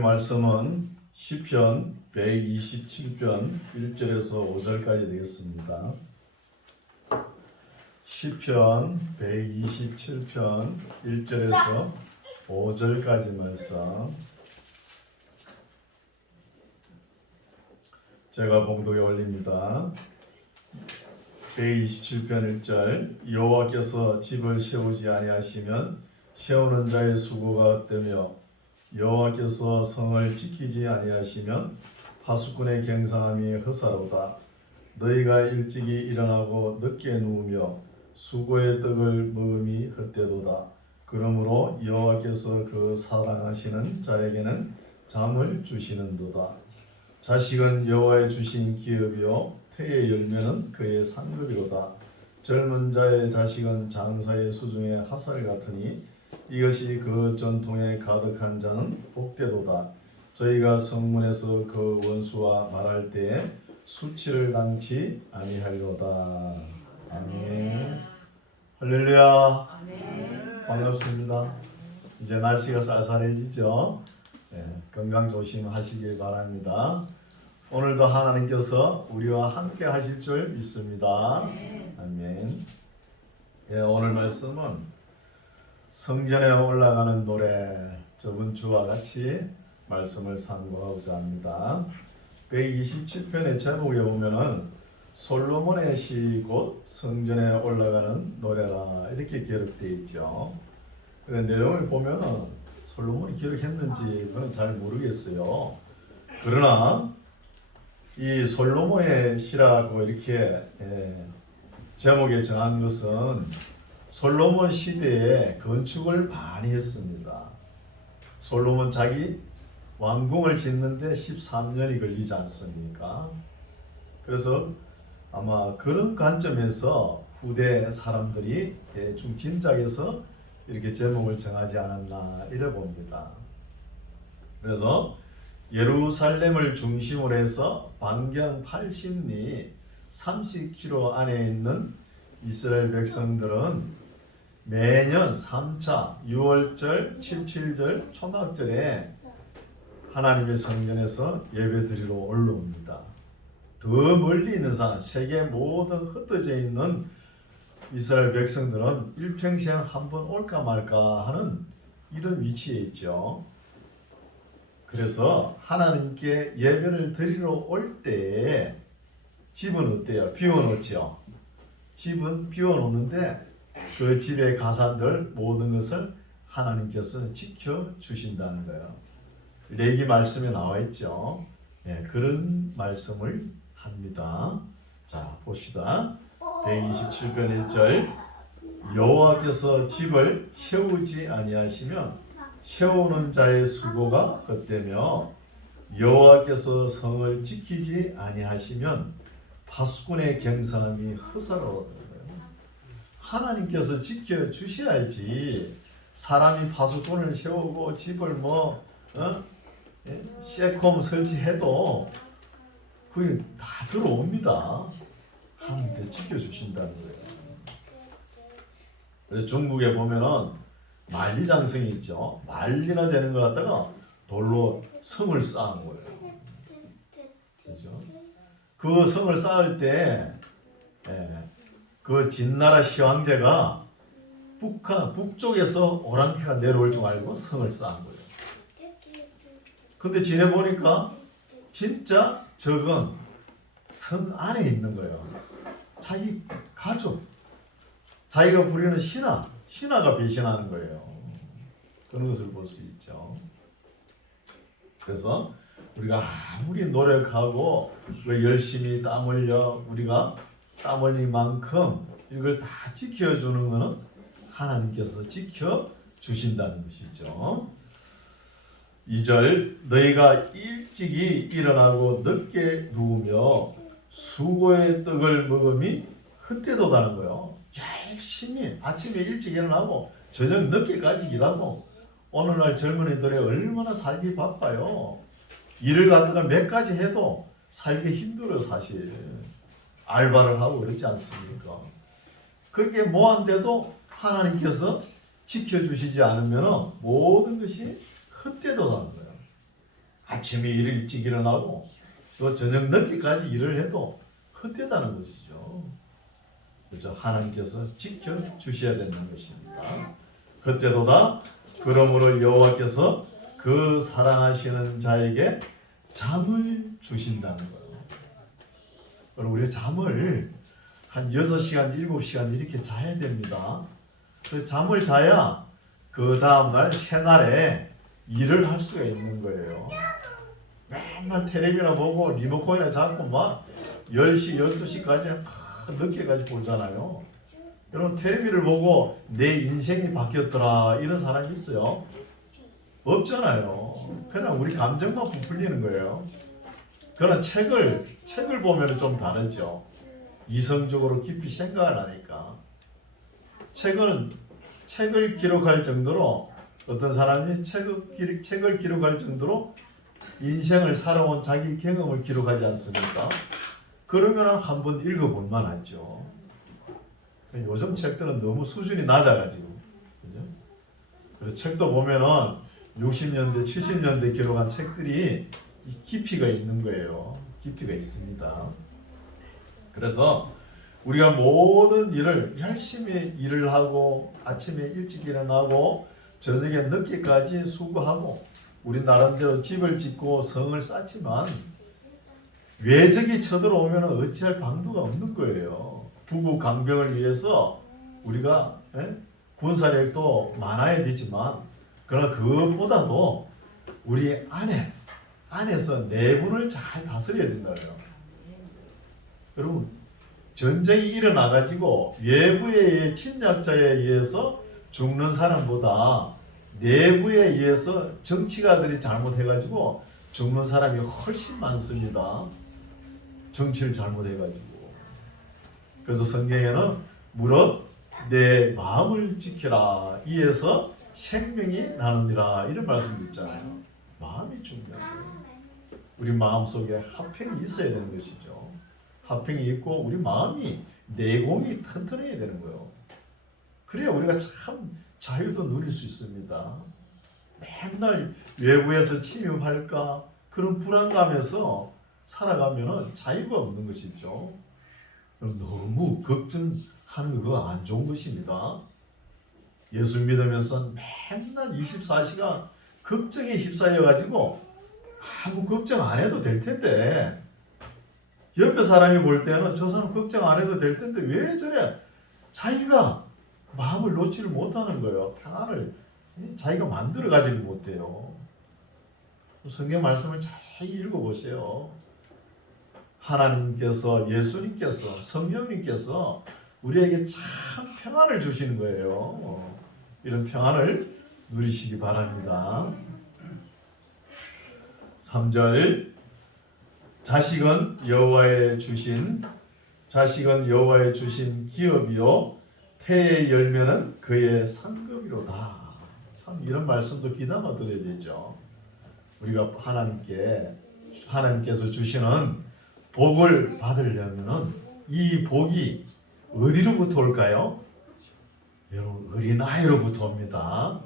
말씀은 시편 127편 1절에서 5절까지 되겠습니다. 시편 127편 1절에서 5절까지 말씀 제가 봉독에 올립니다. 127편 1절 여호와께서 집을 세우지 아니하시면 세우는 자의 수고가 헛되며 여호와께서 성을 지키지 아니하시면 파수꾼의 갱상함이 허사로다. 너희가 일찍이 일어나고 늦게 누우며 수고의 떡을 먹음이 헛되도다. 그러므로 여호와께서 그 사랑하시는 자에게는 잠을 주시는도다. 자식은 여호와의 주신 기업이요 태의 열매는 그의 상급이로다. 젊은 자의 자식은 장사의 수중의 화살 같으니 이것이 그 전통에 가득한 자는 복되도다. 저희가 성문에서 그 원수와 말할 때에 수치를 당치 아니하려다. 아멘. 할렐루야. 아멘. 반갑습니다. 이제 날씨가 쌀쌀해지죠. 네, 건강 조심하시길 바랍니다. 오늘도 하나님께서 우리와 함께 하실 줄 믿습니다. 아멘. 네, 오늘 말씀은 성전에 올라가는 노래, 저번 주와 같이 말씀을 상고하고자 합니다. 127편의 제목에 보면은 솔로몬의 시 곧 성전에 올라가는 노래라 이렇게 기록되어 있죠. 그런데 내용을 보면은 솔로몬이 기록했는지 그건 잘 모르겠어요. 그러나 이 솔로몬의 시라고 이렇게 제목에 정한 것은 솔로몬 시대에 건축을 많이 했습니다. 솔로몬 자기 왕궁을 짓는데 13년이 걸리지 않습니까? 그래서 아마 그런 관점에서 후대 사람들이 대충 짐작해서 이렇게 제목을 정하지 않았나 이래 봅니다. 그래서 예루살렘을 중심으로 해서 반경 80리 30km 안에 있는 이스라엘 백성들은 매년 3차 6월절, 77절, 초막절에 하나님의 성전에서 예배드리러 올라옵니다. 더 멀리 있는 사람, 세계 모든 흩어져 있는 이스라엘 백성들은 일평생 한번 올까 말까 하는 이런 위치에 있죠. 그래서 하나님께 예배를 드리러 올 때 집은 어때요? 비워놓죠. 집은 비워놓는데 그 집의 가산들 모든 것을 하나님께서 지켜주신다는 거예요. 레기 말씀에 나와 있죠. 예, 그런 말씀을 합니다. 자, 봅시다. 127편 1절 여호와께서 집을 세우지 아니하시면 세우는 자의 수고가 헛되며 여호와께서 성을 지키지 아니하시면 파수꾼의 갱상함이 허사로다. 하나님께서 지켜주셔야지 사람이 파수꾼을 세우고 집을 세콤 설치해도 그게 다 들어옵니다. 하나님께서 지켜주신다는 거예요. 그래서 중국에 보면은 만리장성이 있죠. 만리나 되는 걸 갖다가 돌로 성을 쌓은 거예요. 그렇죠? 그 성을 쌓을 때 그 진나라 시황제가 북쪽에서 오랑캐가 내려올 줄 알고 성을 쌓은 거예요. 근데 지내보니까 진짜 적은 성 안에 있는 거예요. 자기 가족, 자기가 부리는 신하가 배신하는 거예요. 그런 것을 볼 수 있죠. 그래서 우리가 아무리 노력하고 열심히 땀 흘려 우리가 땀 흘린 만큼 이걸 다 지켜주는 것은 하나님께서 지켜주신다는 것이죠. 2절 너희가 일찍이 일어나고 늦게 누우며 수고의 떡을 먹음이 헛되도다는 거예요. 열심히 아침에 일찍 일어나고 저녁 늦게까지 일하고 오늘날 젊은이들이 얼마나 살기 바빠요. 일을 갖다가 몇 가지 해도 살기 힘들어요. 사실 알바를 하고 그렇지 않습니까? 그렇게 뭐한데도 하나님께서 지켜주시지 않으면 모든 것이 헛되도다는 거예요. 아침에 일찍 일어나고 또 저녁 늦게까지 일을 해도 헛되다는 것이죠. 그래서 하나님께서 지켜주셔야 되는 것입니다. 그때도다 그러므로 여호와께서 그 사랑하시는 자에게 잠을 주신다는 거예요. 그럼 우리 잠을 한 6시간, 7시간 이렇게 자야 됩니다. 그 잠을 자야 그 다음날 새날에 일을 할 수가 있는 거예요. 맨날 텔레비나 보고 리모컨이나 잡고 막 10시, 12시까지 늦게까지 보잖아요. 여러분 텔레비를 보고 내 인생이 바뀌었더라 이런 사람이 있어요? 없잖아요. 그냥 우리 감정만 부풀리는 거예요. 그러나 책을 보면 좀 다르죠. 이성적으로 깊이 생각을 하니까. 책을 기록할 정도로 어떤 사람이 책을 기록할 정도로 인생을 살아온 자기 경험을 기록하지 않습니까? 그러면 한번 읽어볼 만하죠. 요즘 책들은 너무 수준이 낮아가지고, 그죠? 그래서 책도 보면은 60년대, 70년대 기록한 책들이 깊이가 있는 거예요. 깊이가 있습니다. 그래서 우리가 모든 일을 열심히 일을 하고 아침에 일찍 일어나고 저녁에 늦게까지 수고하고 우리 나름대로 집을 짓고 성을 쌓지만 외적이 쳐들어오면 어찌할 방도가 없는 거예요. 부국 강병을 위해서 우리가 군사력도 많아야 되지만 그러나 그것보다도 우리 안에서 내분을 잘 다스려야 된다고요. 여러분 전쟁이 일어나가지고 외부의 침략자에 의해서 죽는 사람보다 내부에 의해서 정치가들이 잘못해가지고 죽는 사람이 훨씬 많습니다. 정치를 잘못해가지고. 그래서 성경에는 무릇 내 마음을 지켜라 이에서 생명이 나느니라 이런 말씀도 있잖아요. 마음이 중요해요. 우리 마음속에 화평이 있어야 되는 것이죠. 화평이 있고 우리 마음이 내공이 튼튼해야 되는 거예요. 그래야 우리가 참 자유도 누릴 수 있습니다. 맨날 외부에서 침입할까 그런 불안감에서 살아가면 자유가 없는 것이죠. 너무 걱정하는 거 안 좋은 것입니다. 예수 믿으면서 맨날 24시간 걱정에 휩싸여가지고 아무 걱정 안 해도 될 텐데 옆에 사람이 볼 때는 저 사람 걱정 안 해도 될 텐데 왜 저래 자기가 마음을 놓지를 못하는 거예요. 평안을 자기가 만들어가지를 못해요. 성경 말씀을 자세히 읽어보세요. 하나님께서 예수님께서 성령님께서 우리에게 참 평안을 주시는 거예요. 이런 평안을 누리시기 바랍니다. 3절 자식은 여호와의 주신 기업이요 태의 열매는 그의 상급이로다. 참 이런 말씀도 귀담아 들어야 되죠. 우리가 하나님께서 주시는 복을 받으려면은 이 복이 어디로부터 올까요? 여러분 어린아이로부터 옵니다.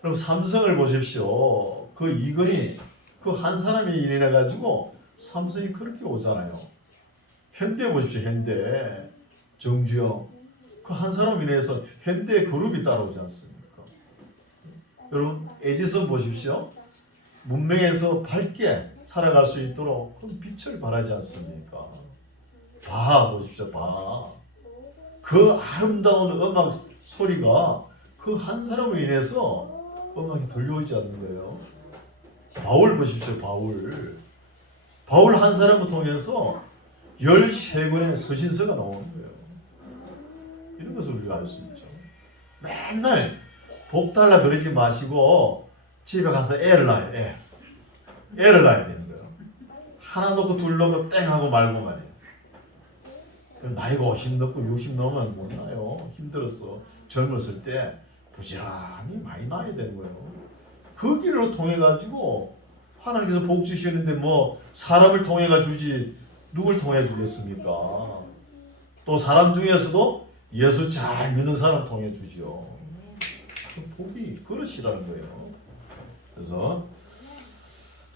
그럼 삼성을 보십시오. 그 이건희 그 한 사람이 인해 가지고 삼성이 그렇게 오잖아요. 현대 보십시오. 현대 정주영 그 한 사람 인해서 현대 그룹이 따라오지 않습니까? 여러분 에디슨 보십시오. 문명에서 밝게 살아갈 수 있도록 그 빛을 발하지 않습니까? 보십시오. 그 아름다운 음악 소리가 그 한 사람으로 인해서 음악이 들려오지 않는 거예요. 바울 보십시오. 바울 한 사람을 통해서 13권의 서신서가 나오는 거예요. 이런 것을 우리가 알 수 있죠. 맨날 복 달라 그러지 마시고 집에 가서 애를 낳아야 되는 거예요. 하나 넣고 둘 넣고 땡 하고 말고 말이에요. 나이가 50 넣고 60 넘으면 못 나요. 힘들었어. 젊었을 때 부지런히 많이 나야 되는 거예요. 그 길로 통해 가지고 하나님께서 복 주시는데 뭐 사람을 통해가 주지 누굴 통해 주겠습니까? 또 사람 중에서도 예수 잘 믿는 사람 통해 주지요. 복이 그릇이라는 거예요. 그래서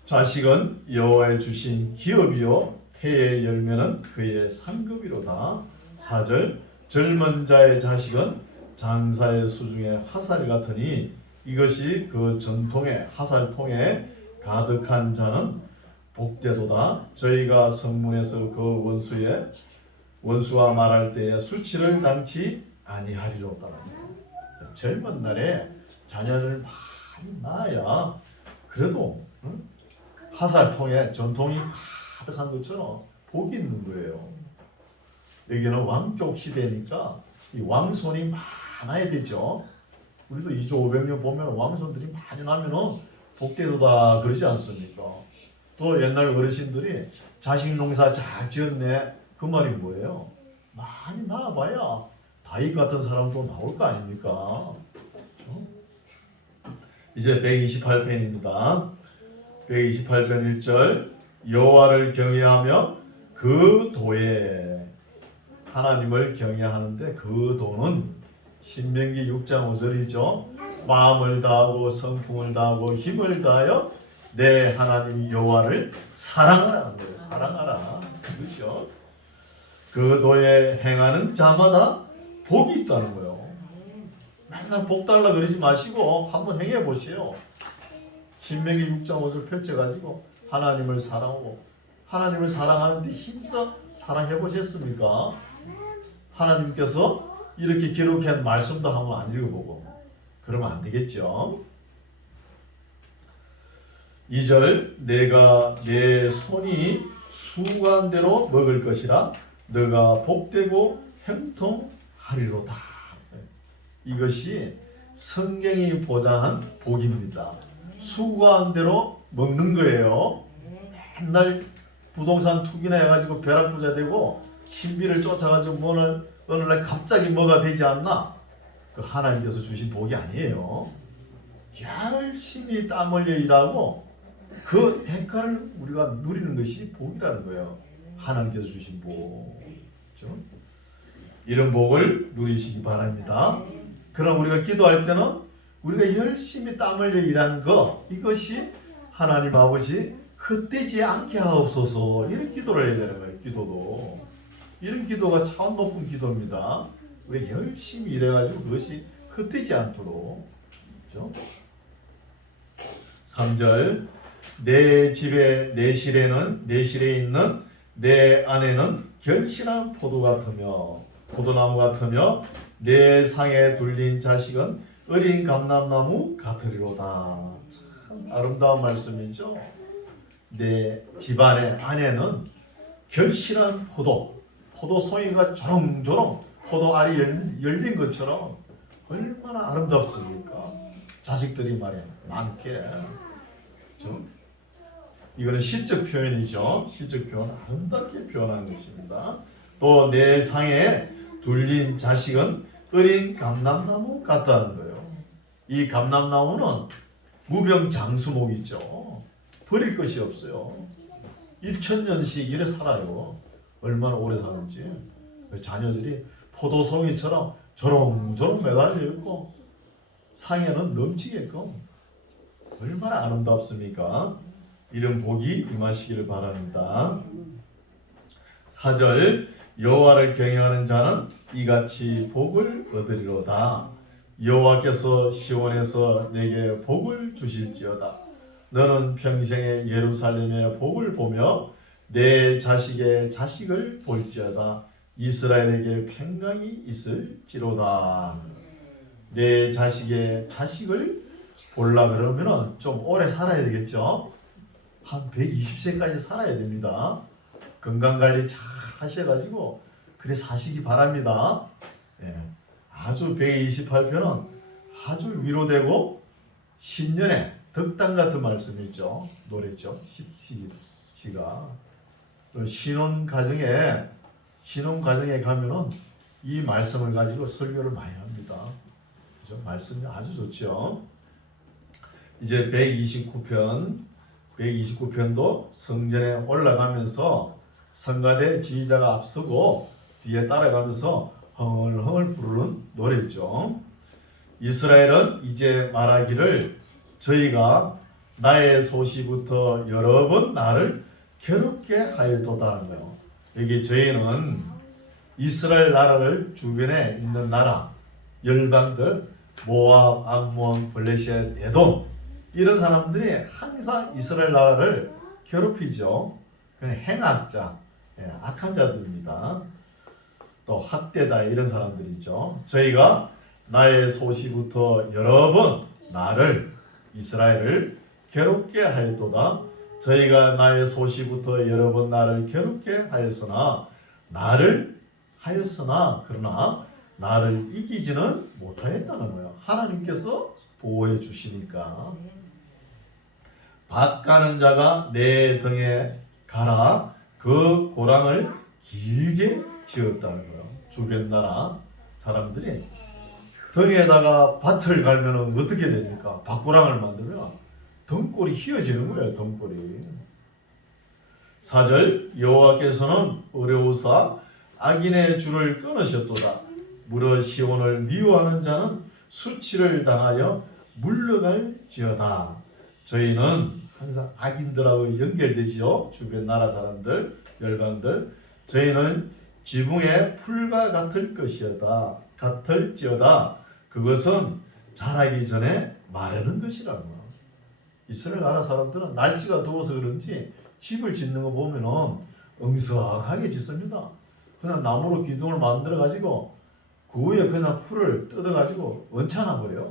자식은 여호와의 주신 기업이요 태의 열매는 그의 상급이로다. 4절 젊은 자의 자식은 장사의 수중에 화살 같으니 이것이 그 전통의 화살통에 가득한 자는 복되도다. 저희가 성문에서 그 원수와 말할 때에 수치를 당치 아니하리로다. 젊은 날에 자녀를 많이 낳아야 그래도 화살통에 전통이 가득한 것처럼 복이 있는 거예요. 여기는 왕족 시대니까 이 왕손이 많아야 되죠. 우리도 2조 500년 보면 왕손들이 많이 나면은 복되도다 그러지 않습니까? 또 옛날 어르신들이 자식 농사 잘 지었네 그 말이 뭐예요? 많이 낳아봐야 다윗 같은 사람도 나올 거 아닙니까? 그렇죠? 이제 128편입니다. 128편 1절 여호와를 경외하며 그 도에 하나님을 경외하는데 그 도는 신명기 6장 5절이죠. 마음을 다하고 성품을 다하고 힘을 다하여 내 하나님 여호와를 사랑하라. 사랑하라. 그렇죠? 그 도에 행하는 자마다 복이 있다는 거예요. 맨날 복 달라 그러지 마시고 한번 행해 보세요. 신명기 6장 5절 펼쳐가지고 하나님을 사랑하고 하나님을 사랑하는데 힘써 사랑해 보셨습니까? 하나님께서 이렇게 기록한 말씀도 한번 안 읽어보고 그러면 안 되겠죠. 2절 내가 내 손이 수고한 대로 먹을 것이라 너가 복되고 형통하리로다. 이것이 성경이 보장한 복입니다. 수고한 대로 먹는 거예요. 맨날 부동산 투기나 해가지고 벼락부자 되고 신비를 쫓아가지고 어느 날 갑자기 뭐가 되지 않나? 그 하나님께서 주신 복이 아니에요. 열심히 땀 흘려 일하고 그 대가를 우리가 누리는 것이 복이라는 거예요. 하나님께서 주신 복. 그렇죠? 이런 복을 누리시기 바랍니다. 그럼 우리가 기도할 때는 우리가 열심히 땀 흘려 일한 거 이것이 하나님 아버지 헛되지 않게 하옵소서 이런 기도를 해야 되는 거예요. 기도도 이런 기도가 차원 높은 기도입니다. 우리 열심히 일해가지고 그것이 헛되지 않도록. 그렇죠? 3절 내 집에 내 실에 있는 내 안에는 결실한 포도 같으며 포도나무 같으며 내 상에 둘린 자식은 어린 감람나무 같으리로다. 참 아름다운 말씀이죠. 내 집안의 안에는 결실한 포도송이가 조롱조롱 포도알이 열린 것처럼 얼마나 아름답습니까? 자식들이 말이야 많게. 그렇죠? 이거는 시적 표현이죠. 시적 표현 아름답게 표현한 것입니다. 또 내 상에 둘린 자식은 어린 감람나무 같다는 거예요. 이 감람나무는 무병장수목이죠. 버릴 것이 없어요. 1000년씩 이래 살아요. 얼마나 오래 사는지. 자녀들이 포도송이처럼 조롱조롱 매달려 있고 상에는 넘치게끔 얼마나 아름답습니까? 이런 복이 임하시기를 바랍니다. 4절 여호와를 경외하는 자는 이같이 복을 얻으리로다. 여호와께서 시온에서 내게 복을 주실지어다. 너는 평생에 예루살렘의 복을 보며 내 자식의 자식을 볼지어다. 이스라엘에게 평강이 있을지로다. 내 자식의 자식을 보려 그러면 좀 오래 살아야 되겠죠. 한 120세까지 살아야 됩니다. 건강관리 잘 하셔가지고 그래 사시기 바랍니다. 예. 아주 128편은 아주 위로되고 신년의 덕담 같은 말씀이죠. 노래죠. 시가 신혼 가정에 가면은 이 말씀을 가지고 설교를 많이 합니다. 그죠? 말씀이 아주 좋죠. 이제 129편도 성전에 올라가면서 성가대 지휘자가 앞서고 뒤에 따라가면서 흥얼흥얼 부르는 노래죠. 이스라엘은 이제 말하기를 저희가 나의 소시부터 여러 번 나를 괴롭게 하였도다는 거예요. 여기 저희는 이스라엘 나라를 주변에 있는 나라 열방들 모압, 암몬, 블레셋, 에돔 이런 사람들이 항상 이스라엘 나라를 괴롭히죠. 그냥 행악자, 악한 자들입니다. 또 학대자 이런 사람들이죠. 저희가 나의 소시부터 여러 번 나를 이스라엘을 괴롭게 하였도다. 저희가 나의 소시부터 여러 번 나를 괴롭게 하였으나 그러나 나를 이기지는 못하였다는 거예요. 하나님께서 보호해 주시니까. 박 가는 자가 내 등에 가라. 그 고랑을 길게 지었다는 거예요. 주변 나라 사람들이 등에다가 밭을 갈면 어떻게 됩니까? 밭고랑을 만들면 등골이 휘어지는 거예요. 등골이. 4절 여호와께서는 어려우사 악인의 줄을 끊으셨도다. 무려 시온을 미워하는 자는 수치를 당하여 물러갈지어다. 저희는 항상 악인들하고 연결되지요. 주변 나라 사람들, 열방들. 저희는 지붕의 풀과 같을지어다. 그것은 자라기 전에 마르는 것이라는 거야. 이스라엘 나라 사람들은 날씨가 더워서 그런지 집을 짓는 거 보면은 엉성하게 짓습니다. 그냥 나무로 기둥을 만들어 가지고 그 위에 그냥 풀을 뜯어 가지고 얹혀놔 버려요.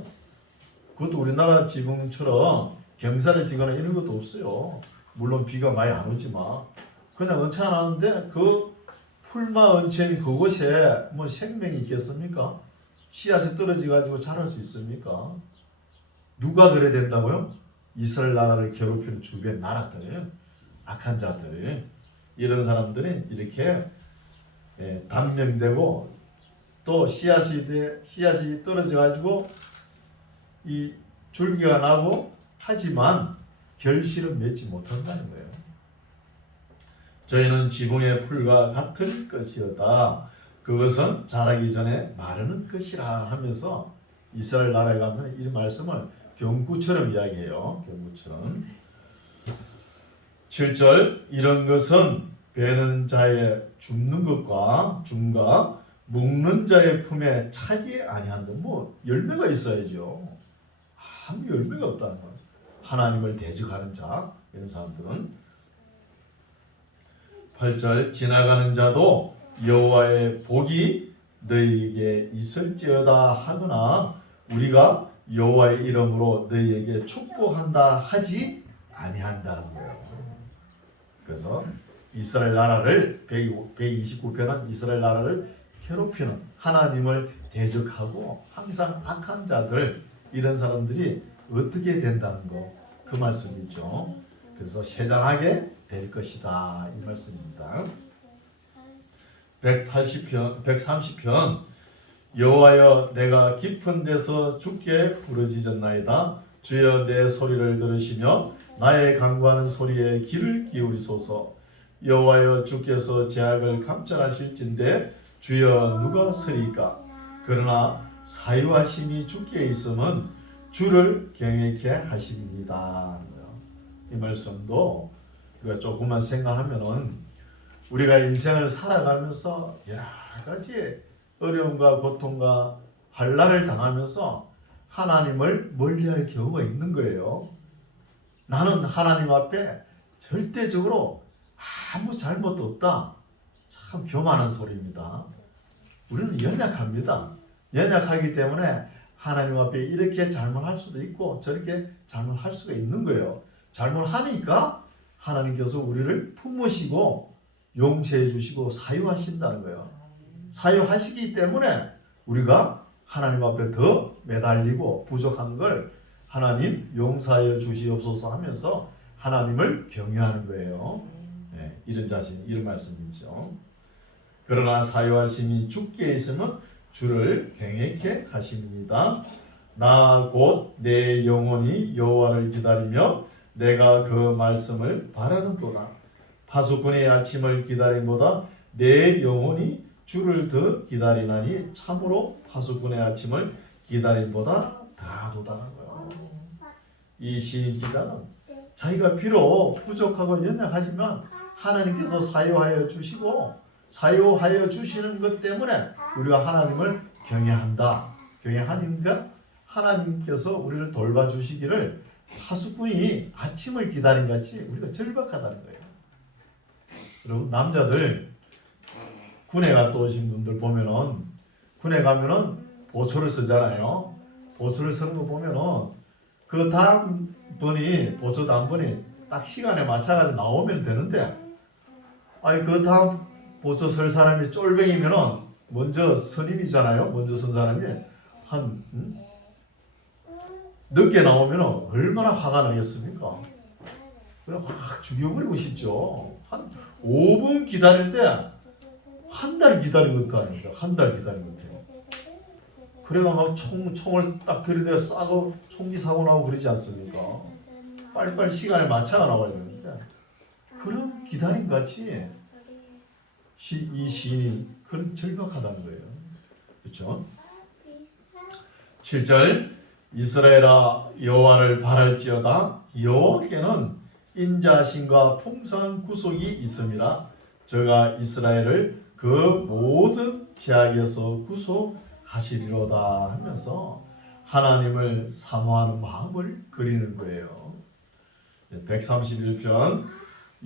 그것도 우리나라 지붕처럼 경사를 지거나 이런 것도 없어요. 물론 비가 많이 안 오지만 그냥 얹혀놨는데 그 풀만 얹힌 그곳에 뭐 생명이 있겠습니까? 씨앗이 떨어져 가지고 자랄 수 있습니까? 누가 그래야 된다고요? 이스라엘 나라를 괴롭히는 주변 나라들, 악한 자들, 이런 사람들이 이렇게 단명되고 또 씨앗이 떨어져 가지고 이 줄기가 나고 하지만 결실은 맺지 못한다는 거예요. 저희는 지붕의 풀과 같을 것이었다. 그것은 자라기 전에 마르는 것이라 하면서 이스라엘 나라에 가면 이 말씀을 경구처럼 이야기해요. 경구처럼. 7절 이런 것은 베는 자의 줍는 것과 줌과 묶는 자의 품에 차지 아니한다. 뭐 열매가 있어야죠. 아무 열매가 없다는 거예요. 하나님을 대적하는 자 이런 사람들은. 8절 지나가는 자도 여호와의 복이 너희에게 있을지어다 하거나 우리가 여호와의 이름으로 너희에게 축복한다 하지 아니한다는 거예요. 그래서 이스라엘 나라를 129편은 이스라엘 나라를 괴롭히는 하나님을 대적하고 항상 악한 자들 이런 사람들이 어떻게 된다는 거 그 말씀이죠. 그래서 세잔하게 될 것이다 이 말씀입니다. 130편 여호와여 내가 깊은 데서 주께 부르짖었나이다. 주여 내 소리를 들으시며 나의 간구하는 소리에 귀를 기울이소서. 여호와여 주께서 제약을 감찰하실진대 주여 누가 서리까. 그러나 사유하심이 주께 있음은 주를 경외케 하십니다. 이 말씀도 우리가 조금만 생각하면은 우리가 인생을 살아가면서 여러 가지 어려움과 고통과 환난을 당하면서 하나님을 멀리할 경우가 있는 거예요. 나는 하나님 앞에 절대적으로 아무 잘못도 없다. 참 교만한 소리입니다. 우리는 연약합니다. 연약하기 때문에 하나님 앞에 이렇게 잘못할 수도 있고 저렇게 잘못할 수가 있는 거예요. 잘못하니까 하나님께서 우리를 품으시고 용서해 주시고 사유하신다는 거예요. 사유하시기 때문에 우리가 하나님 앞에 더 매달리고 부족한 걸 하나님 용서하여 주시옵소서 하면서 하나님을 경외하는 거예요. 네, 이런 말씀이죠. 그러나 사유하심이 주께 있으면 주를 경외케 하십니다. 나 곧 내 영혼이 여호와를 기다리며 내가 그 말씀을 바라는도다. 파수꾼의 아침을 기다림보다 내 영혼이 주를 더 기다리나니 참으로 파수꾼의 아침을 기다림보다 더하도다는 거예요. 이 시인 기자는 자기가 비록 부족하고 연약하지만 하나님께서 사유하여 주시고 사유하여 주시는 것 때문에 우리가 하나님을 경외한다. 경외하니까 하나님께서 우리를 돌봐주시기를 파수꾼이 아침을 기다린 같이 우리가 절박하다는 거예요. 그리고 남자들 군에 갔다 오신 분들 보면은 군에 가면은 보초를 쓰잖아요. 보초를 쓰는 거 보면은 그 다음 분이 보초 다음 분이 딱 시간에 맞춰가지고 나오면 되는데 아니 그 다음 보초 쓸 사람이 쫄병이면은 먼저 선임이잖아요. 먼저 쓴 사람이 한 늦게 나오면 얼마나 화가 나겠습니까? 그냥 확 죽여버리고 싶죠. 한 5분 기다리는데 한 달 기다린 것도 아닙니다. 한 달 기다린 것도. 그래가 막 총을 딱 들이대 쏴고 총기 사고 나고 그러지 않습니까? 빨리빨리 시간에 맞춰가 나와야 되는데 그런 기다림 같이 이 시인이 그런 절박하다는 거예요. 그렇죠? 7절 이스라엘아 여호와를 바랄지어다 여호와께는 인자하심과 풍성한 구속이 있음이라 저가 이스라엘을 그 모든 제약에서 구속하시리로다 하면서 하나님을 사모하는 마음을 그리는 거예요. 131편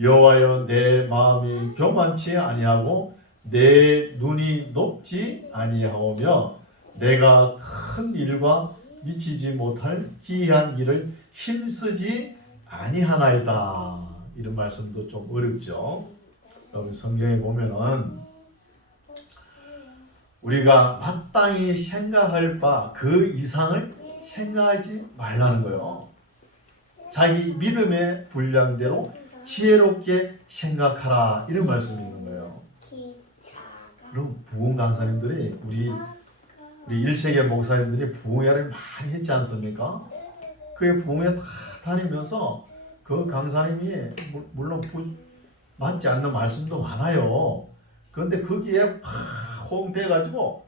여호와여 내 마음이 교만치 아니하고 내 눈이 높지 아니하오며 내가 큰 일과 미치지 못할 기이한 일을 힘쓰지 아니하나이다. 이런 말씀도 좀 어렵죠. 여러분 성경에 보면은 우리가 마땅히 생각할 바 그 이상을 생각하지 말라는 거예요. 자기 믿음의 분량대로 지혜롭게 생각하라 이런 말씀이 있는 거예요. 그럼 부흥 강사님들이 우리 1세기 목사님들이 부흥회를 많이 했지 않습니까? 그 부흥회 다 다니면서 그 강사님이 물론 맞지 않는 말씀도 많아요. 그런데 거기에 팍 호응돼가지고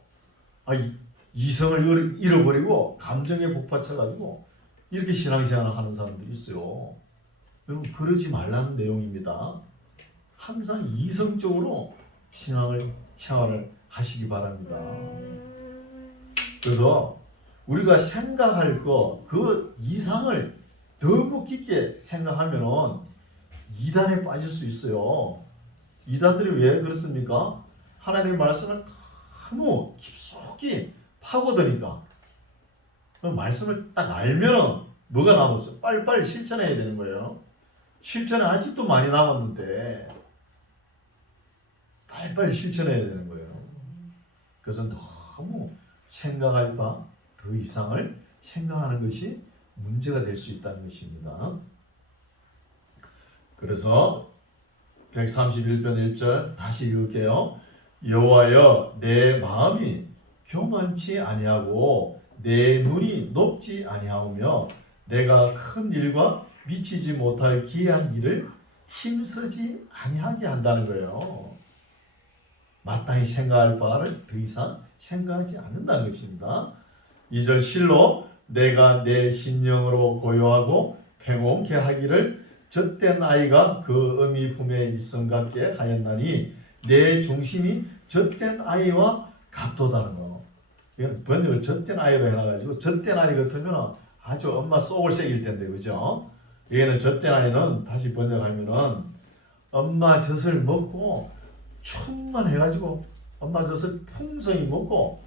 이성을 잃어버리고 감정에 복받쳐가지고 이렇게 신앙생활을 하는 사람도 있어요. 여러분 그러지 말라는 내용입니다. 항상 이성적으로 생활을 하시기 바랍니다. 그래서 우리가 생각할 거 그 이상을 너무 깊게 생각하면은 이단에 빠질 수 있어요. 이단들이 왜 그렇습니까? 하나님의 말씀을 너무 깊숙이 파고드니까 그 말씀을 딱 알면은 뭐가 남았어요? 빨리빨리 실천해야 되는 거예요. 실천이 아직도 많이 남았는데 빨리빨리 실천해야 되는 거예요. 그래서 너무 생각할 바 더 이상을 생각하는 것이 문제가 될 수 있다는 것입니다. 그래서 131편 1절 다시 읽을게요. 여호와여 내 마음이 교만치 아니하고 내 눈이 높지 아니하오며 내가 큰 일과 미치지 못할 기이한 일을 힘쓰지 아니하게 한다는 거예요. 마땅히 생각할 바를 더 이상 생각하지 않는다는 것입니다. 2절 실로 내가 내 신령으로 고요하고 평온케 하기를 젖된 아이가 그 어미 품에 있음 같게 하였나니 내 중심이 젖된 아이와 같도다는 거. 이건 번역을 젖된 아이로 해놔가지고 젖된 아이 같으면 아주 엄마 속을 새길 텐데 그죠? 얘는 젖된 아이는 다시 번역하면은 엄마 젖을 먹고 충만해가지고 엄마 젖을 풍성히 먹고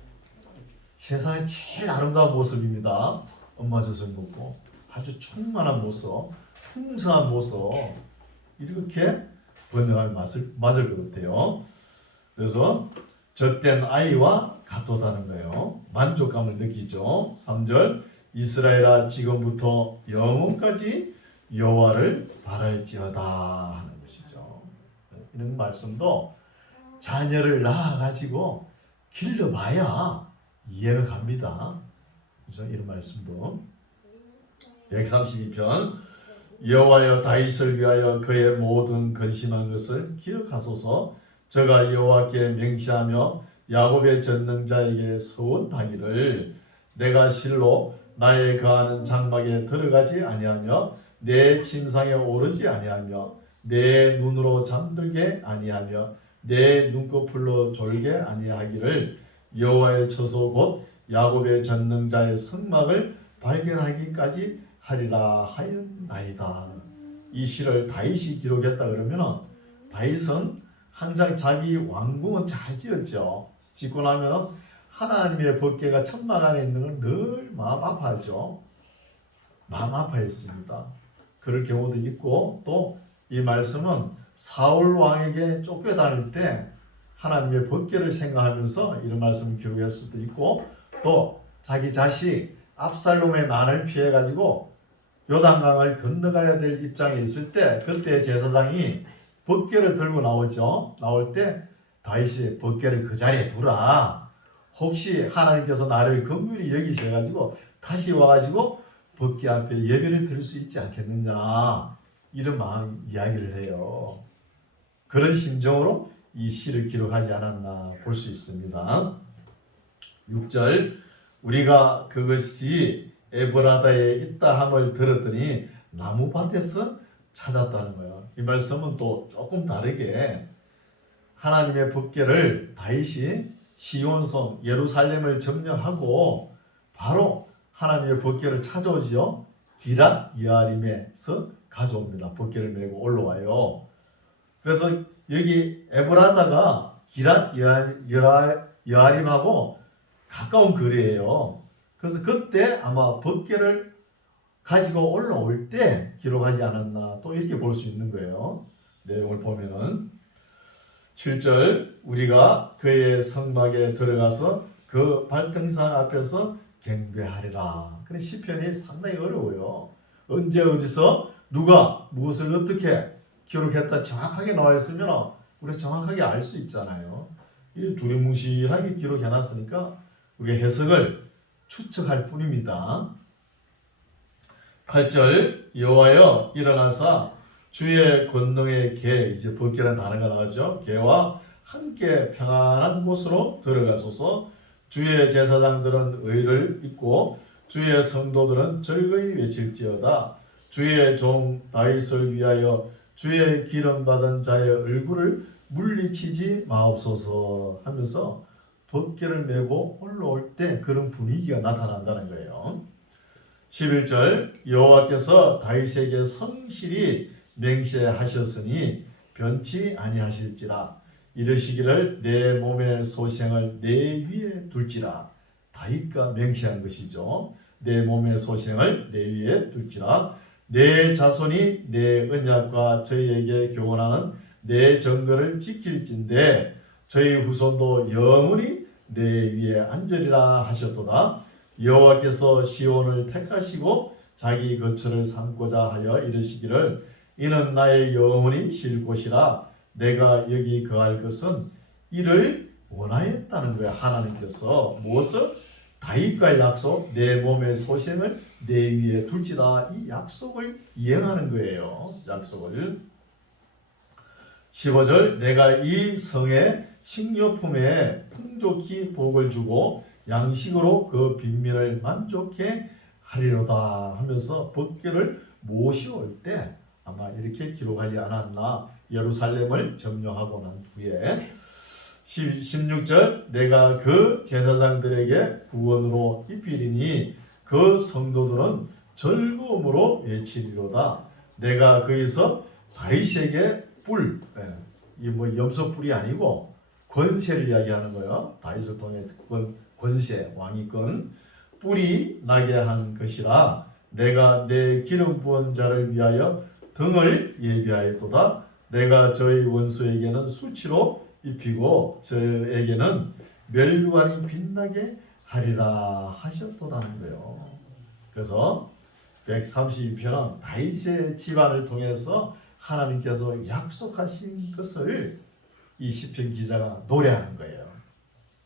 세상의 제일 아름다운 모습입니다. 엄마 젖을 먹고 아주 충만한 모습, 풍성한 모습 이렇게 번역하면 맞을 것 같아요. 그래서 젖된 아이와 같도다는 거예요. 만족감을 느끼죠. 3절 이스라엘아 지금부터 영원까지 여호와를 바랄지어다 하는 것이죠. 이런 말씀도 자녀를 낳아가지고 길러봐야 이해가 갑니다. 그죠? 이런 말씀도 132편 여호와여 다윗을 위하여 그의 모든 근심한 것을 기억하소서. 저가 여호와께 맹세하며 야곱의 전능자에게 서원하기를 내가 실로 나의 거하는 장막에 들어가지 아니하며 내 침상에 오르지 아니하며 내 눈으로 잠들게 아니하며 내 눈꺼풀로 졸게 아니하기를 여호와의 처소 곧 야곱의 전능자의 성막을 발견하기까지 하리라 하였나이다. 이 시를 다윗이 기록했다 그러면 다윗은 항상 자기 왕궁은 잘 지었죠. 짓고 나면 하나님의 법궤가 천막 안에 있는 걸 늘 마음 아파하죠. 마음 아파했습니다. 그럴 경우도 있고 또 이 말씀은 사울 왕에게 쫓겨다닐 때 하나님의 법궤를 생각하면서 이런 말씀을 기록할 수도 있고 또 자기 자식 압살롬의 난을 피해 가지고 요단강을 건너가야 될 입장에 있을 때 그때 제사장이 법궤를 들고 나오죠. 나올 때 다윗이 법궤를 그 자리에 두라. 혹시 하나님께서 나를 긍휼히 여기셔가지고 다시 와가지고 법궤 앞에 예배를 드릴 수 있지 않겠느냐 이런 마음 이야기를 해요. 그런 심정으로 이 시를 기록하지 않았나 볼 수 있습니다. 6절 우리가 그것이 에브라다에 있다 함을 들었더니 나무밭에서 찾았다는 거예요. 이 말씀은 또 조금 다르게 하나님의 법궤를 다윗이 시온성 예루살렘을 점령하고 바로 하나님의 법궤를 찾아오지요. 기랏 여아림에서 가져옵니다. 법궤를 메고 올라와요. 그래서 여기 에브라다가 기랏 여아림하고 가까운 거리예요. 그래서 그때 아마 법궤를 가지고 올라올 때 기록하지 않았나 또 이렇게 볼 수 있는 거예요. 내용을 보면은 7절 우리가 그의 성막에 들어가서 그 발등상 앞에서 경배하리라. 그래 시편이 상당히 어려워요. 언제 어디서 누가 무엇을 어떻게 기록했다 정확하게 나와 있으면 우리가 정확하게 알 수 있잖아요. 이 두리뭉실하게 기록해놨으니까 우리가 해석을 추측할 뿐입니다. 8절 여호와여 일어나사 주의 권능의 개 이제 법궤라는 단어가 나오죠. 개와 함께 평안한 곳으로 들어가소서. 주의 제사장들은 의를 입고 주의 성도들은 즐거이 외칠지어다. 주의 종 다윗을 위하여 주의 기름 받은 자의 얼굴을 물리치지 마옵소서 하면서 법궤를 메고 올라올 때 그런 분위기가 나타난다는 거예요. 11절 여호와께서 다윗에게 성실히 맹세하셨으니 변치 아니하실지라. 이르시기를 내 몸의 소생을 내 위에 둘지라. 다윗과 맹세한 것이죠. 내 몸의 소생을 내 위에 둘지라. 내 자손이 내 언약과 저희에게 교훈하는 내 증거를 지킬진대 저희 후손도 영원히 내 위에 앉으리라 하셨도다. 여호와께서 시온을 택하시고 자기 거처를 삼고자 하여 이르시기를 이는 나의 영원히 쉴 곳이라. 내가 여기 거할 것은 이를 원하였다는 거야. 하나님께서 무엇을? 다윗과의 약속, 내 몸의 소생을 내 위에 둘지라. 이 약속을 이행하는 거예요. 약속을. 15절 내가 이 성에 식료품에 풍족히 복을 주고 양식으로 그 빈민을 만족해 하리로다 하면서 법궤를 모셔올 때 아마 이렇게 기록하지 않았나. 예루살렘을 점령하고 난 후에 16절 내가 그 제사장들에게 구원으로 입히리니 그 성도들은 즐거움으로 외치리로다. 내가 거기서 다윗에게 뿔, 이 뭐 염소뿔이 아니고 권세를 이야기하는 거예요. 다윗을 통해 권세, 왕위권 뿔이 나게 한 것이라. 내가 내 기름 부은 자를 위하여 등을 예비하였도다. 내가 저희 원수에게는 수치로 입히고 저에게는 멸류관이 빛나게 하리라 하셨도다는 거예요. 그래서 132편은 다윗의 집안을 통해서 하나님께서 약속하신 것을 이 시편 기자가 노래하는 거예요.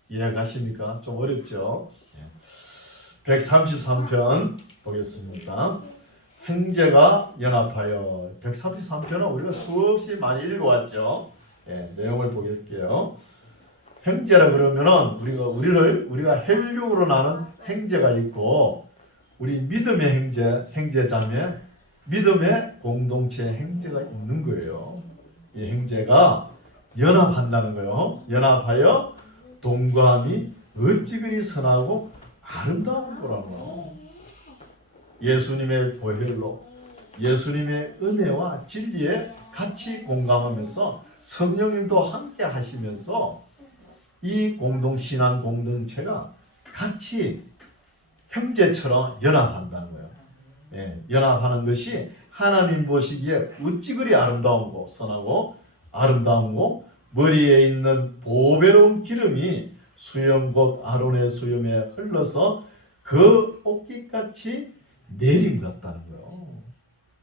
이해가십니까? 좀 어렵죠? 133편 보겠습니다. 형제가 연합하여. 133편은 우리가 수없이 많이 읽어왔죠. 내용을 보겠게요. 형제라 그러면은 우리가 혈육으로 나는 형제가 있고 우리 믿음의 행제자매, 믿음의 공동체 행제가 있는 거예요. 이 행제가 연합한다는 거예요. 연합하여 동감이 어찌 그리 선하고 아름다운 거라고. 예수님의 보혈로 예수님의 은혜와 진리에 같이 공감하면서 성령님도 함께 하시면서 이 공동신앙 공동체가 같이 형제처럼 연합한다는 거예요. 예, 연합하는 것이 하나님 보시기에 어찌 그리 아름다운고 선하고 아름다운고 머리에 있는 보배로운 기름이 수염 곧 아론의 수염에 흘러서 그 옷깃같이 내림 같다는 거예요.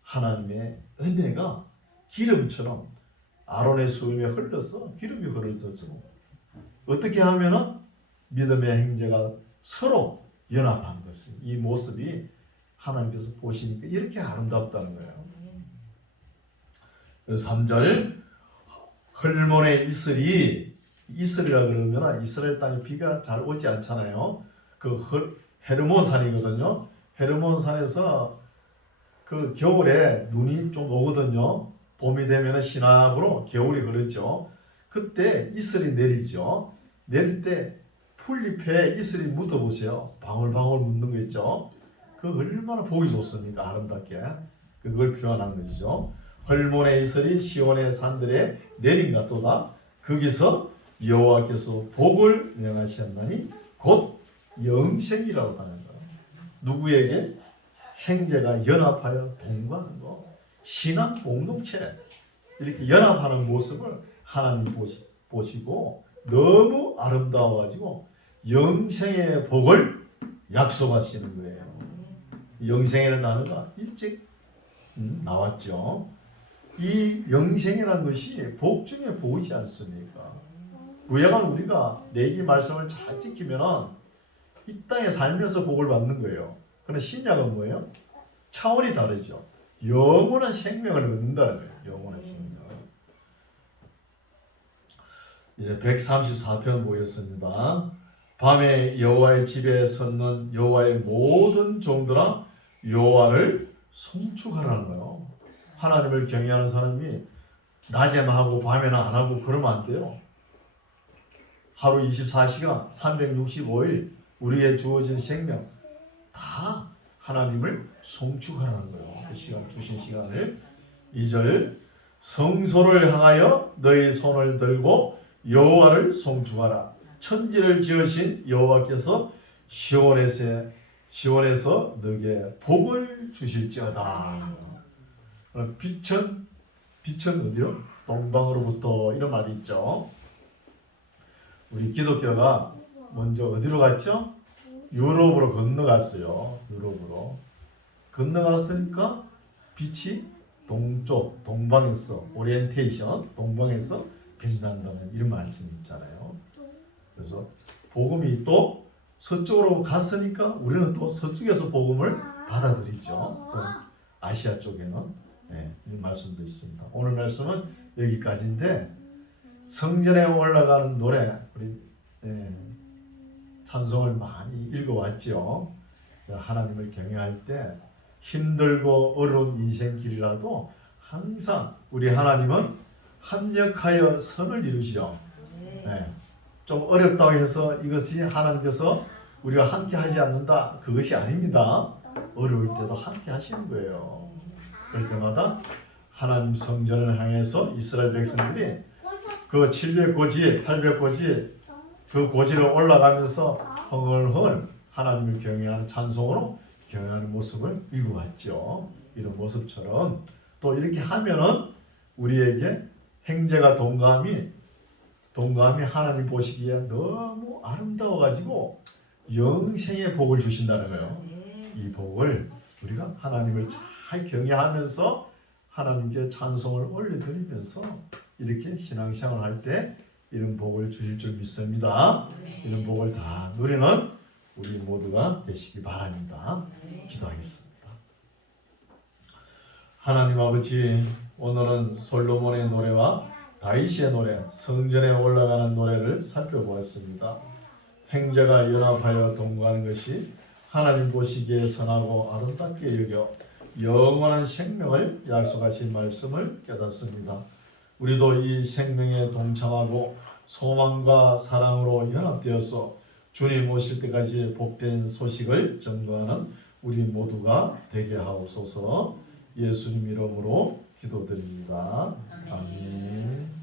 하나님의 은혜가 기름처럼 아론의 수염에 흘러서 기름이 흐르죠. 어떻게 하면은 믿음의 행제가 서로 연합한 것이 이 모습이 하나님께서 보시니까 이렇게 아름답다는 거예요. 3절 헐몬의 이슬이라 그러면 이스라엘 땅에 비가 잘 오지 않잖아요. 그 헤르몬산이거든요. 헤르몬산에서 그 겨울에 눈이 좀 오거든요. 봄이 되면 신압으로 겨울이 그렇죠. 그때 이슬이 내리죠. 내릴 때 풀잎에 이슬이 묻어보세요. 방울방울 묻는 거 있죠. 그 얼마나 보기 좋습니까? 아름답게. 그걸 표현한 것이죠. 헐몬의 이슬이 시온의 산들에 내린 같도다. 거기서 여호와께서 복을 명하셨나니 곧 영생이라고 하는 거. 누구에게? 행제가 연합하여 동거하는 거. 신앙 공동체 이렇게 연합하는 모습을 하나님 보시고 너무 아름다워가지고 영생의 복을 약속하시는 거예요. 영생이라는 단어가 일찍 나왔죠. 이 영생이라는 것이 복 중에 복이지 않습니까? 구약은 우리가 내기 말씀을 잘 지키면 이 땅에 살면서 복을 받는 거예요. 그러나 신약은 뭐예요? 차원이 다르죠. 영원한 생명을 얻는다는 거예요. 영원한 생명. 이제 134편 보겠습니다. 밤에 여호와의 집에 섰는 여호와의 모든 종들아 여호와를 송축하라는 거예요. 하나님을 경외하는 사람이 낮에만 하고 밤에는 안 하고 그러면 안 돼요. 하루 24시간 365일 우리의 주어진 생명 다 하나님을 송축하라는 거예요. 그 시간 주신 시간을 2절 성소를 향하여 너희 손을 들고 여호와를 송축하라. 천지를 지으신 여호와께서 시온에서 너에게 복을 주실지어다. 빛은 어디요? 동방으로부터 이런 말이 있죠. 우리 기독교가 먼저 어디로 갔죠? 유럽으로 건너갔어요. 유럽으로 건너갔으니까 빛이 동쪽, 동방에서 오리엔테이션, 동방에서 빛난다는 이런 말씀이 있잖아요. 그래서 복음이 또 서쪽으로 갔으니까 우리는 또 서쪽에서 복음을 받아들이죠. 또 아시아 쪽에는 이런 말씀도 있습니다. 오늘 말씀은 여기까지인데 성전에 올라가는 노래 우리 찬송을 많이 읽어왔죠. 하나님을 경외할 때 힘들고 어려운 인생길이라도 항상 우리 하나님은 합력하여 선을 이루시오. 좀 어렵다고 해서 이것이 하나님께서 우리가 함께 하지 않는다 그것이 아닙니다. 어려울 때도 함께 하시는 거예요. 그럴 때마다 하나님 성전을 향해서 이스라엘 백성들이 그 700고지 800고지 그 고지를 올라가면서 흥얼흥얼 하나님을 경외하는 찬송으로 경외하는 모습을 읽어왔죠. 이런 모습처럼 또 이렇게 하면은 우리에게 행제가 동감이 하나님 보시기에 너무 아름다워가지고 영생의 복을 주신다는 거예요. 이 복을 우리가 하나님을 잘 경외하면서 하나님께 찬송을 올려드리면서 이렇게 신앙생활을 할 때 이런 복을 주실 줄 믿습니다. 이런 복을 다 누리는 우리 모두가 되시기 바랍니다. 기도하겠습니다. 하나님 아버지, 오늘은 솔로몬의 노래와 다윗의 노래, 성전에 올라가는 노래를 살펴보았습니다. 행제가 연합하여 동거하는 것이 하나님 보시기에 선하고 아름답게 여겨 영원한 생명을 약속하신 말씀을 깨닫습니다. 우리도 이 생명에 동참하고 소망과 사랑으로 연합되어서 주님 오실 때까지 복된 소식을 전거하는 우리 모두가 되게 하옵소서. 예수님 이름으로 기도드립니다. 아멘.